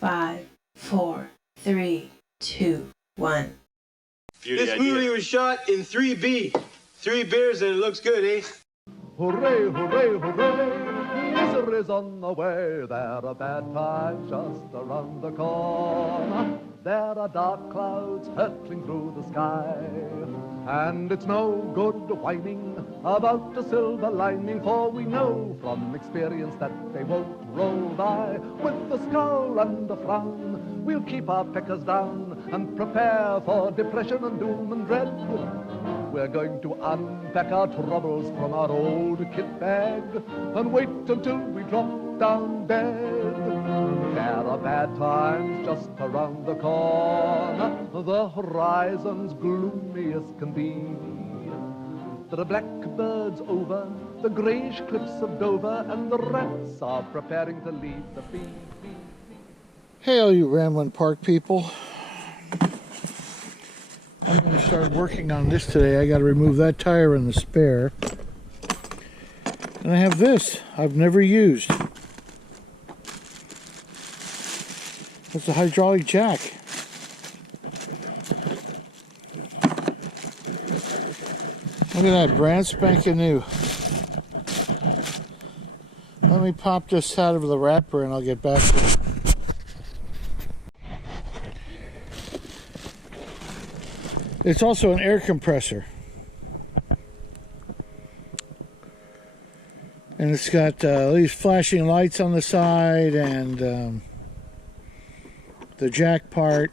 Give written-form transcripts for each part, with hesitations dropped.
5, 4, 3, 2, 1. This movie was shot in 3B. 3 beers and it looks good, eh? Hooray, hooray, hooray, winter is on the way. There are bad times just around the corner. There are dark clouds hurtling through the sky. And it's no good whining about a silver lining, for we know from experience that they won't roll by. With a scowl and a frown, we'll keep our peckers down and prepare for depression and doom and dread. We're going to unpack our troubles from our old kit bag and wait until we drop down dead. There are bad times just around the corner. The horizon's gloomy as can be. There are blackbirds over the greyish cliffs of Dover, and the rats are preparing to leave the bee. Hey, all you Ramblin' Park people. I'm going to start working on this today. I got to remove that tire and the spare. And I have this I've never used. It's a hydraulic jack. Look at that, brand spanking new. Let me pop this out of the wrapper and I'll get back to it. It's also an air compressor. And it's got these flashing lights on the side and the jack part.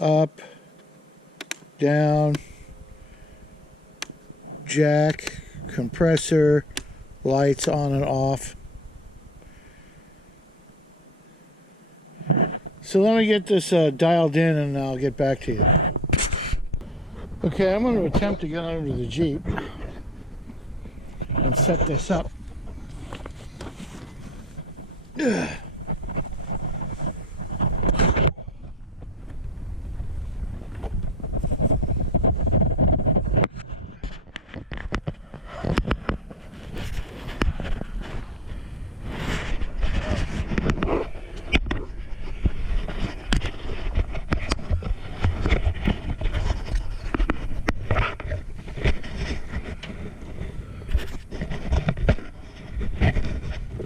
Up, down, jack, compressor, lights on and off. So let me get this dialed in and I'll get back to you. Okay, I'm going to attempt to get under the Jeep and set this up.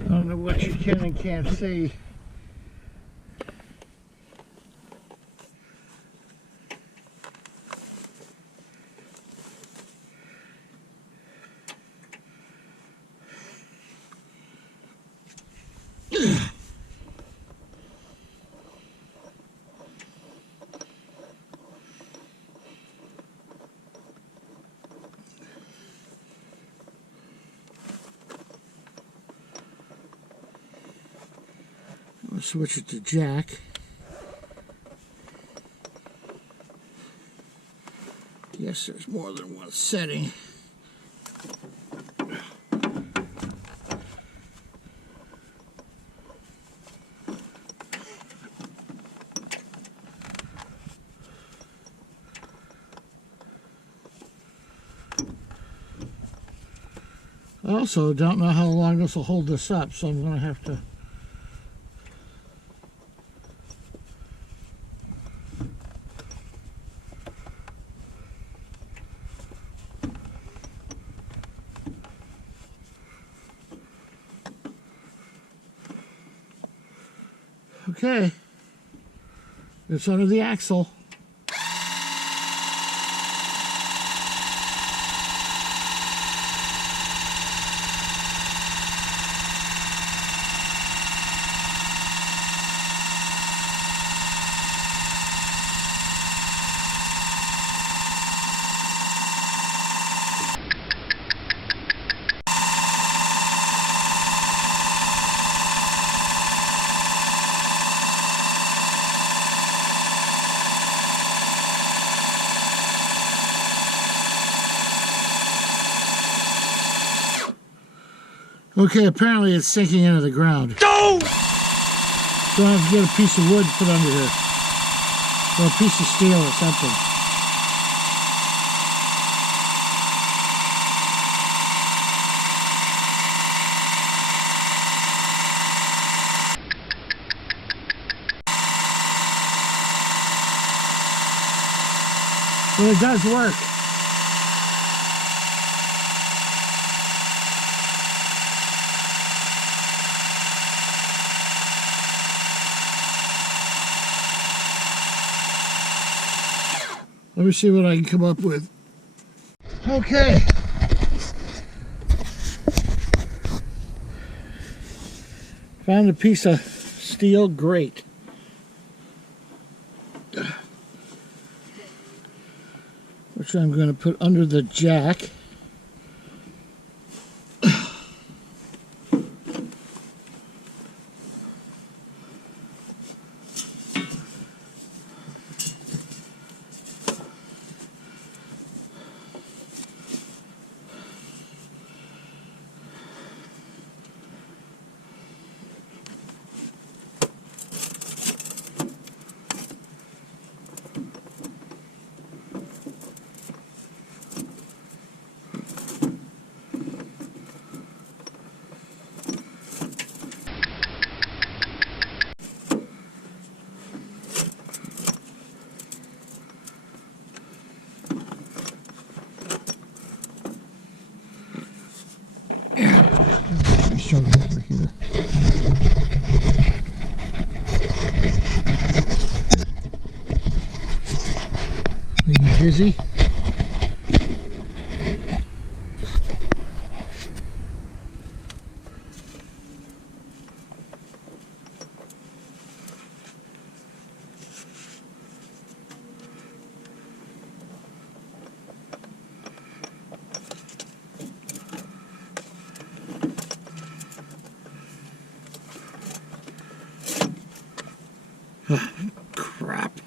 I don't know what you can and can't see. I'll switch it to jack. Yes, there's more than one setting. I also don't know how long this will hold this up, so I'm going to have to okay, it's under the axle. Okay, apparently it's sinking into the ground. No! So I have to get a piece of wood put under here. Or a piece of steel or something. Well, it does work. Let me see what I can come up with. Okay. Found a piece of steel grate. Which I'm going to put under the jack. Shove it over here. Are you busy? Crap.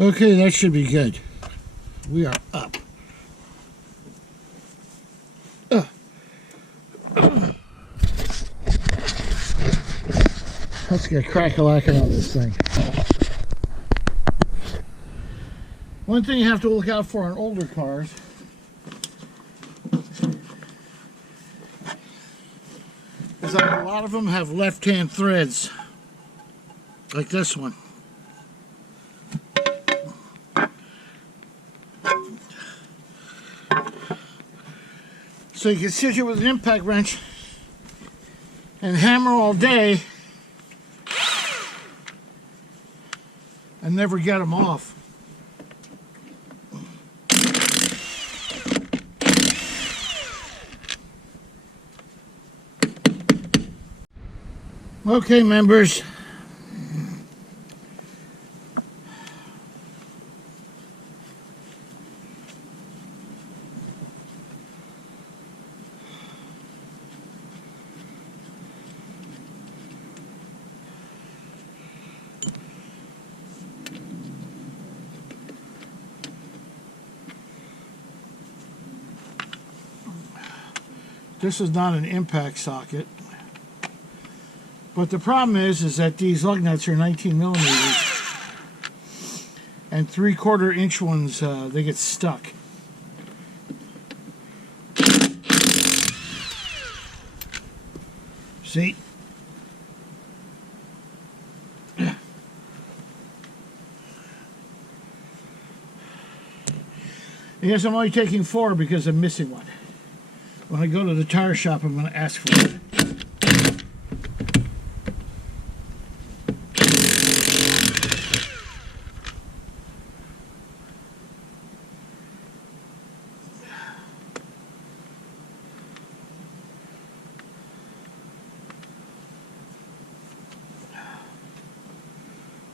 Okay, that should be good. We are up. Let's get crack-a-lacking on this thing. One thing you have to look out for on older cars is that a lot of them have left-hand threads, like this one. So you can sit here with an impact wrench and hammer all day and never get them off. Okay, members. This is not an impact socket, but the problem is that these lug nuts are 19 millimeters, and 3/4 inch ones they get stuck. See? Yes, I'm only taking 4 because I'm missing one. When I go to the tire shop, I'm going to ask for it.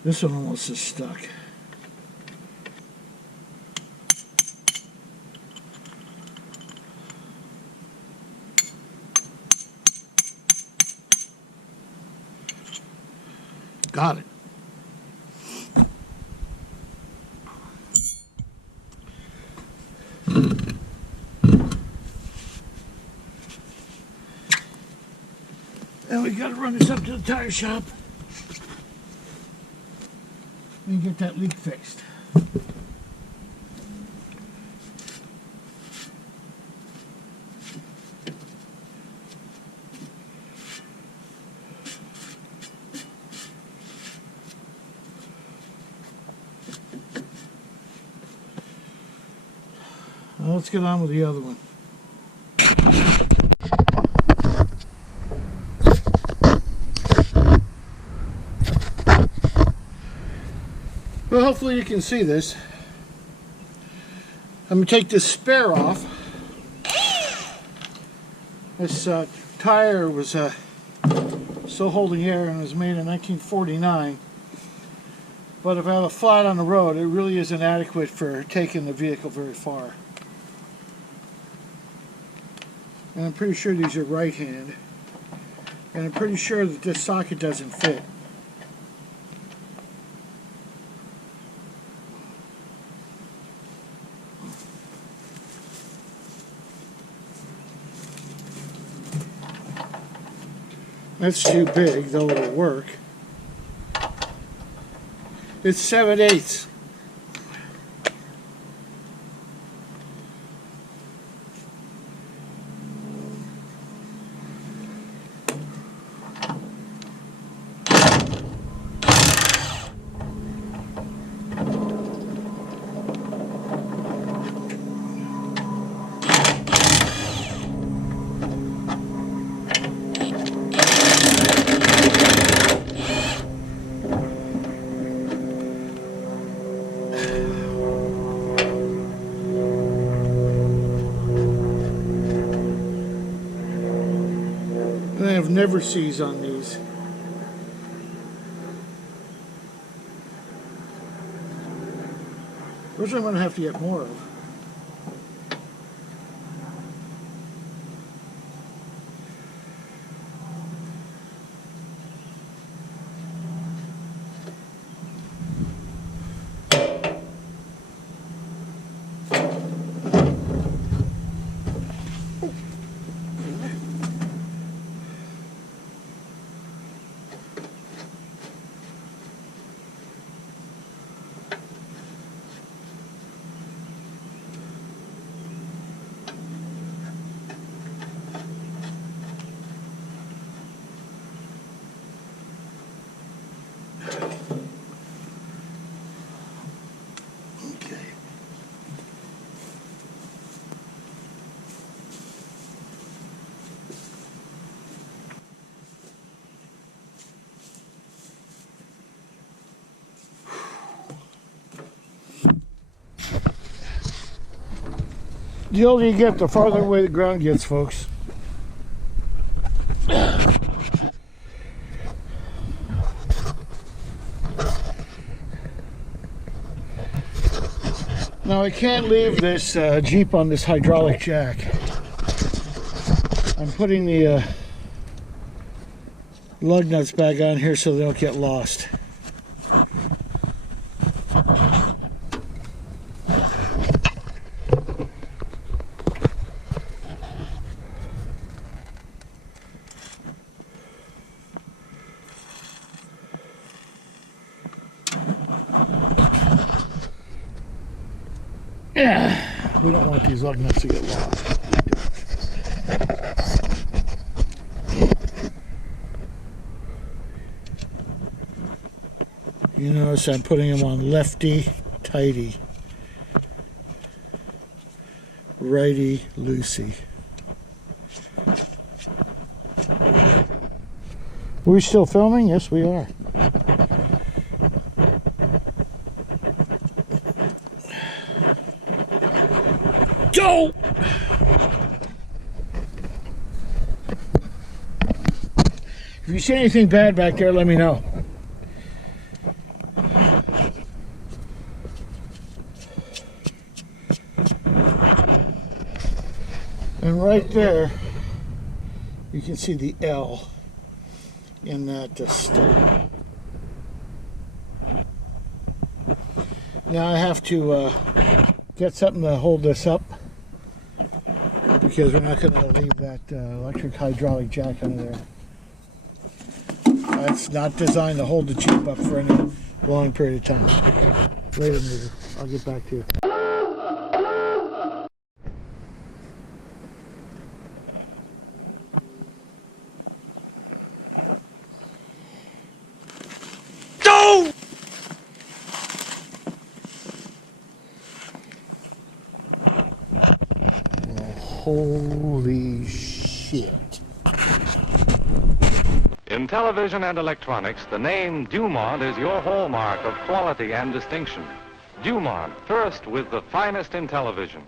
This one almost is stuck. Got it. And we gotta run this up to the tire shop and get that leak fixed. Now let's get on with the other one. Well, hopefully you can see this. I'm going to take this spare off. This tire was still holding air and was made in 1949. But if I have a flat on the road, it really isn't adequate for taking the vehicle very far. And I'm pretty sure these are right hand. And I'm pretty sure that this socket doesn't fit. That's too big, though it'll work. It's 7/8. I have never sees on these. Which I'm going to have to get more of. The older you get, the farther away the ground gets, folks. Now I can't leave this Jeep on this hydraulic jack. I'm putting the lug nuts back on here so they don't get lost. Yeah, we don't want these lug nuts to get lost. You notice I'm putting them on lefty, tighty, righty, loosey. Are we still filming? Yes, we are. Go! If you see anything bad back there, let me know. And right there, you can see the L in that stone. Now I have to get something to hold this up, because we're not going to leave that electric hydraulic jack under there. It's not designed to hold the Jeep up for any long period of time. Wait a minute, I'll get back to you. Holy shit. In television and electronics, the name Dumont is your hallmark of quality and distinction. Dumont, first with the finest in television.